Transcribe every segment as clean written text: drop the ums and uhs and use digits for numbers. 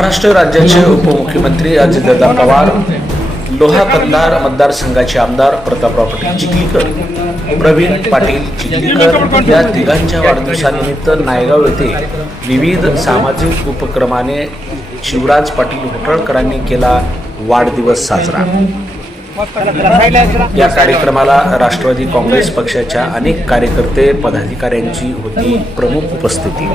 महाराष्ट्र राज्याचे उपमुख्यमंत्री अजितदादा पवार, लोहा कंधार मतदारसंघाचे आमदार प्रतापराव पाटील चिखलीकर, प्रवीण पाटील चिखलीकर या तिघांच्या वाढदिवसानिमित्त नायगाव येथे विविध सामाजिक उपक्रमाने शिवराज पाटील होटळकरांनी केला वाढदिवस साजरा। या कार्यक्रमाला राष्ट्रवादी काँग्रेस पक्षाच्या अनेक कार्यकर्ते पदाधिकाऱ्यांची होती प्रमुख उपस्थिती।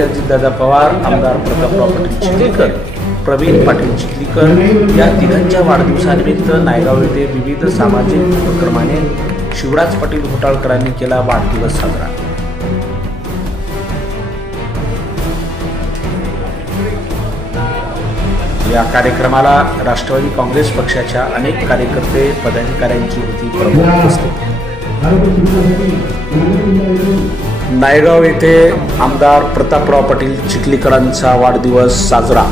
अजितदादा पवार, आमदार प्रतापराव पाटील चिखलीकर, प्रवीण पाटील चिखलीकर या तिघांच्या वाढदिवसानिमित्त नायगाव येथे विविध सामाजिक उपक्रमाने शिवराज पाटील होटळकरांनी केला वाढदिवस साजरा। या कार्यक्रमाला राष्ट्रवादी काँग्रेस पक्षाच्या अनेक कार्यकर्ते पदाधिकाऱ्यांची होती प्रमुख उपस्थिती। नायगाव येथे आमदार प्रतापराव पाटील चिखलीकरांचा वाढदिवस साजरा।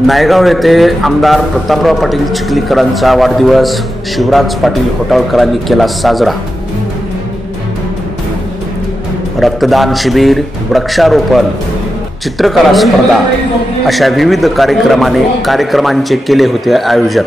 नायगाव येथे आमदार प्रतापराव पाटील चिखलीकरांचा वाढदिवस शिवराज पाटील होटळकरांनी केला साजरा। रक्तदान शिबिर, वृक्षारोपण, चित्रकला स्पर्धा अशा विविध कार्यक्रमांचे केले होते आयोजन।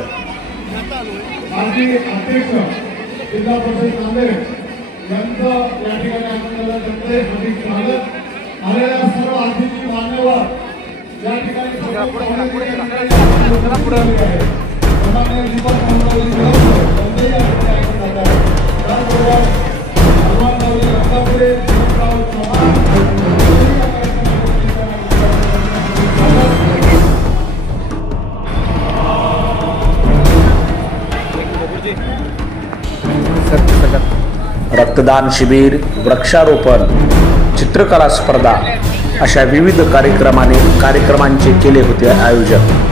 रक्तदान शिबिर, वृक्षारोपण, चित्रकला स्पर्धा अशा विविध कार्यक्रमांचे केले होते आयोजन।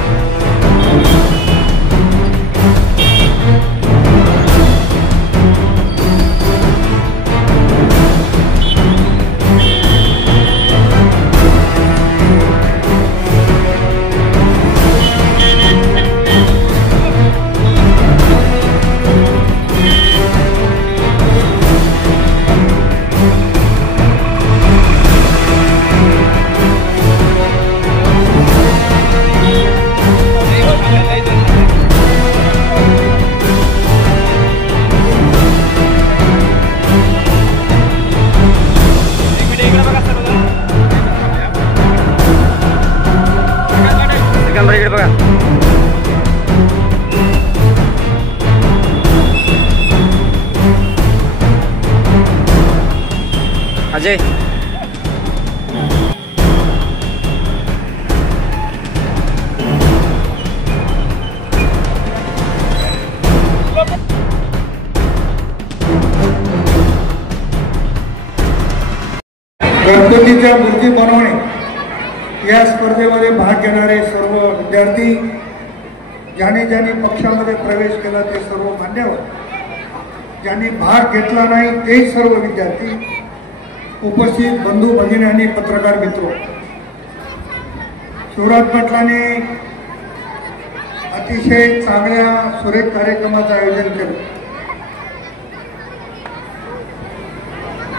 अजय गणपतीच्या मूर्ती बनवणे या स्पर्धेमध्ये भाग घेणारे सर्व विद्यार्थी, ज्यांनी पक्षामध्ये प्रवेश केला ते सर्व मान्यवर, ज्यांनी भाग घेतला नाही ते सर्व विद्यार्थी, उपस्थित बंधू भगिनी आणि पत्रकार मित्र, शिवराज पाटलांनी अतिशय चांगल्या सुरेख कार्यक्रमाचं आयोजन केलं।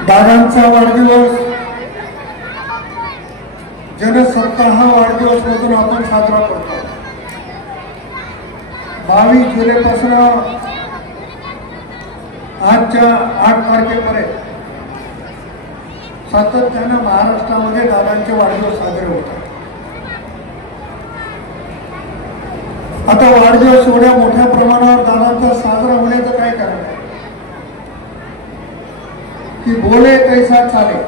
दादांचा वाढदिवस जनसत्ता वाढदिवस म्हणून आपण साजरा करतो। 22 जुलैपासून आजच्या 8 तारखेपर्यंत सातत्यानं महाराष्ट्रामध्ये दादांचे वाढदिवस साजरे होतात। आता वाढदिवस एवढ्या मोठ्या प्रमाणावर दादांचा साजरा होण्याचं काय कारण आहे की बोले तैसा चाले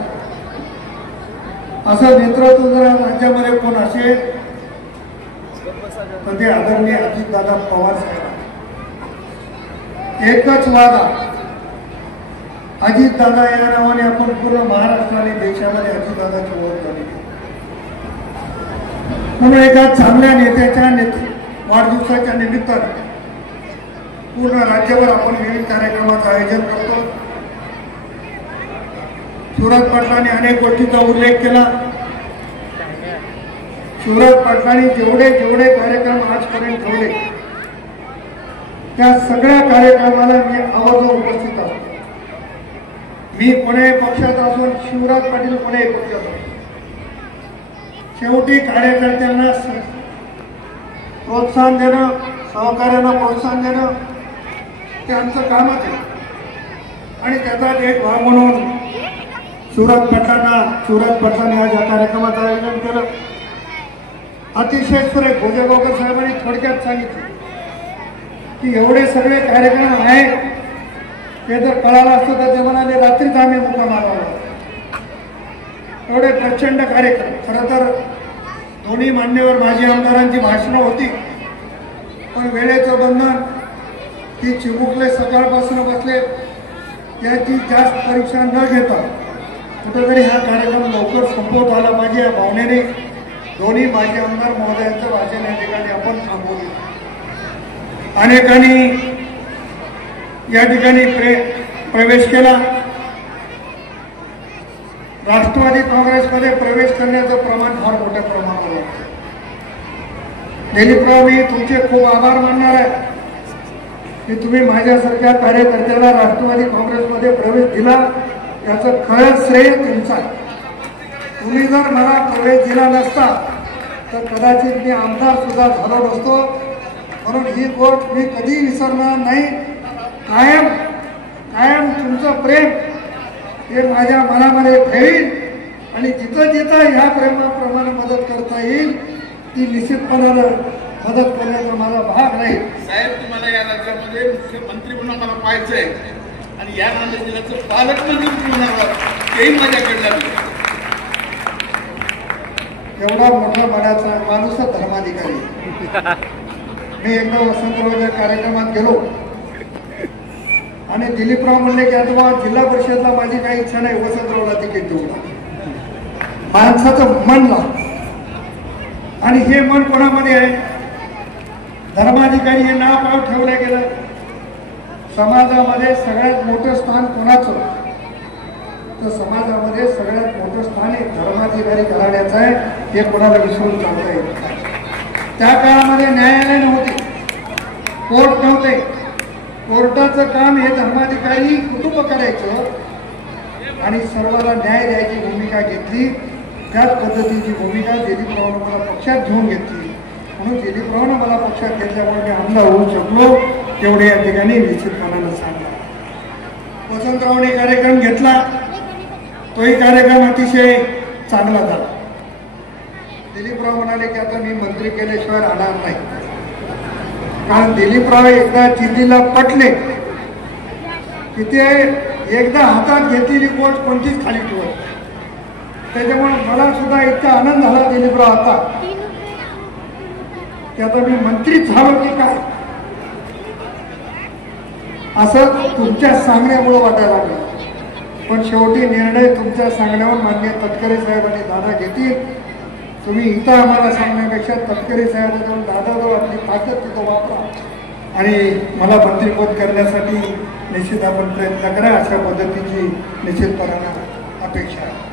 असं नेतृत्व जर राज्यामध्ये कोण असेल तर ते आदरणीय अजितदादा पवार साहेब। एकच वादा, अजितदादा या नावाने आपण पूर्ण महाराष्ट्राने देशामध्ये अजितदादाची ओळख झाली। म्हणून एका चांगल्या नेत्याच्या वाढदिवसाच्या निमित्ताने पूर्ण राज्यभर आपण विविध कार्यक्रमाचं आयोजन करतो। शिवराज पाटलांनी अनेक गोष्टींचा उल्लेख केला। शिवराज पाटलांनी जेवढे कार्यक्रम आजपर्यंत ठेवले त्या सगळ्या कार्यक्रमाला मी आवर्जून उपस्थित असतो. मी कोण्याही पक्षात असून शिवराज पाटील कोण्याही पक्षात असतो, शेवटी कार्यकर्त्यांना प्रोत्साहन देणं, सहकार्याला प्रोत्साहन देणं ते आमचं कामच आहे. आणि त्याचा एक भाग म्हणून शिवराज पाटलांनी आज या कार्यक्रमाचं आयोजन केलं. अतिशय सुरेख भोजेगावकर साहेबांनी थोडक्यात सांगितलं की एवढे सगळे कार्यक्रम आहेत, ते जर कळालं असतं तर ते म्हणाले रात्रीच आम्ही मुक्काम आला. एवढे प्रचंड कार्यक्रम. खरं तर दोन्ही मान्यवर माजी आमदारांची भाषणं होती, पण वेळेचं बंधन, ती चिमुकले सकाळपासून बसले, याची जास्त परीक्षा न घेता कुठेतरी हा कार्यक्रम लवकर संपवत आला पाहिजे या भावनेने दोन्ही माजी आमदार महोदयांचं भाषण या ठिकाणी आपण थांबवलं. अनेकांनी या ठिकाणी प्रवेश केला. राष्ट्रवादी काँग्रेसमध्ये प्रवेश करण्याचं प्रमाण फार मोठ्या प्रमाणावर आहे. दिलीपराव, मी तुमचे खूप आभार मानणार आहे की तुम्ही माझ्यासारख्या कार्यकर्त्याला राष्ट्रवादी काँग्रेसमध्ये प्रवेश दिला. याचं खरं श्रेय तुमचं आहे. तुम्ही जर मला प्रवेश दिला नसता तर कदाचित मी आमदार सुद्धा झालो नसतो. म्हणून ही गोष्ट मी कधी विसरणार नाही. कायम कायम तुमचं प्रेम हे माझ्या मनामध्ये ठेवीन आणि जिथं जिथं ह्या प्रेमाप्रमाणे मदत करता येईल ती निश्चितपणानं मदत करण्याचा माझा भाग नाही. साहेब, तुम्हाला या राज्यामध्ये मुख्यमंत्री म्हणून मला पाहायचंय आणि या नांदेड जिल्ह्याचं पालकमंत्री म्हणून तेही माझ्याकडलं. एवढा मोठा मनाचा माणूस धर्माधिकारी. मी एकदा वसंतरावच्या कार्यक्रमात गेलो आणि दिलीपराव म्हणले की आता जिल्हा परिषदला माझी काही इच्छा नाही, वसंतरावला तिकीट देऊ. माणसाचं मन लागतं आणि हे मन कोणामध्ये आहे? धर्माधिकारी हे नाव ठेवलं गेलं. समाजामध्ये सगळ्यात मोठं स्थान कोणाचं? तर समाजामध्ये सगळ्यात मोठं स्थान हे धर्माधिकारी घराण्याचं आहे. हे कोणाला विसरून चालता येत नाही. त्या काळामध्ये न्यायालय नव्हते, कोर्ट नव्हते. कोर्टाचं काम हे धर्माधिकारी कुटुंब करायचं आणि सर्वांना न्याय द्यायची भूमिका घेतली. त्याच पद्धतीची भूमिका दिलीपरावनं मला पक्षात घेऊन घेतली. म्हणून दिलीपरावनं मला पक्षात घेतल्यामुळे मी आमदार होऊ शकलो. तेवढे या ठिकाणी निश्चितपणानं सांगला. वसंतरावने कार्यक्रम घेतला, तोही कार्यक्रम अतिशय चांगला झाला. दिलीपराव म्हणाले की आता मी मंत्री केल्याशिवाय राहणार नाही. कारण दिलीपराव एकदा दिल्लीला पटले की ते एकदा हातात घेतलेली गोष्ट कोणतीच खाली ठेवत. त्याच्यामुळे मला सुद्धा इतका आनंद झाला दिलीपराव आता की आता मी मंत्रीच झालो की काय असं तुमच्या सांगण्यामुळे वाटायला लागलं. पण शेवटी निर्णय तुमच्या सांगण्यावर माननीय तटकरे साहेबांनी दादा घेतील. तुम्ही इथं आम्हाला सांगण्यापेक्षा तटकरे साहेबांजवळ दादाजवळ आपली ताकद तिथं वापरा आणि मला मंत्रिपद करण्यासाठी निश्चित आपण प्रयत्न करा. अशा पद्धतीची निश्चितपणानं अपेक्षा आहे.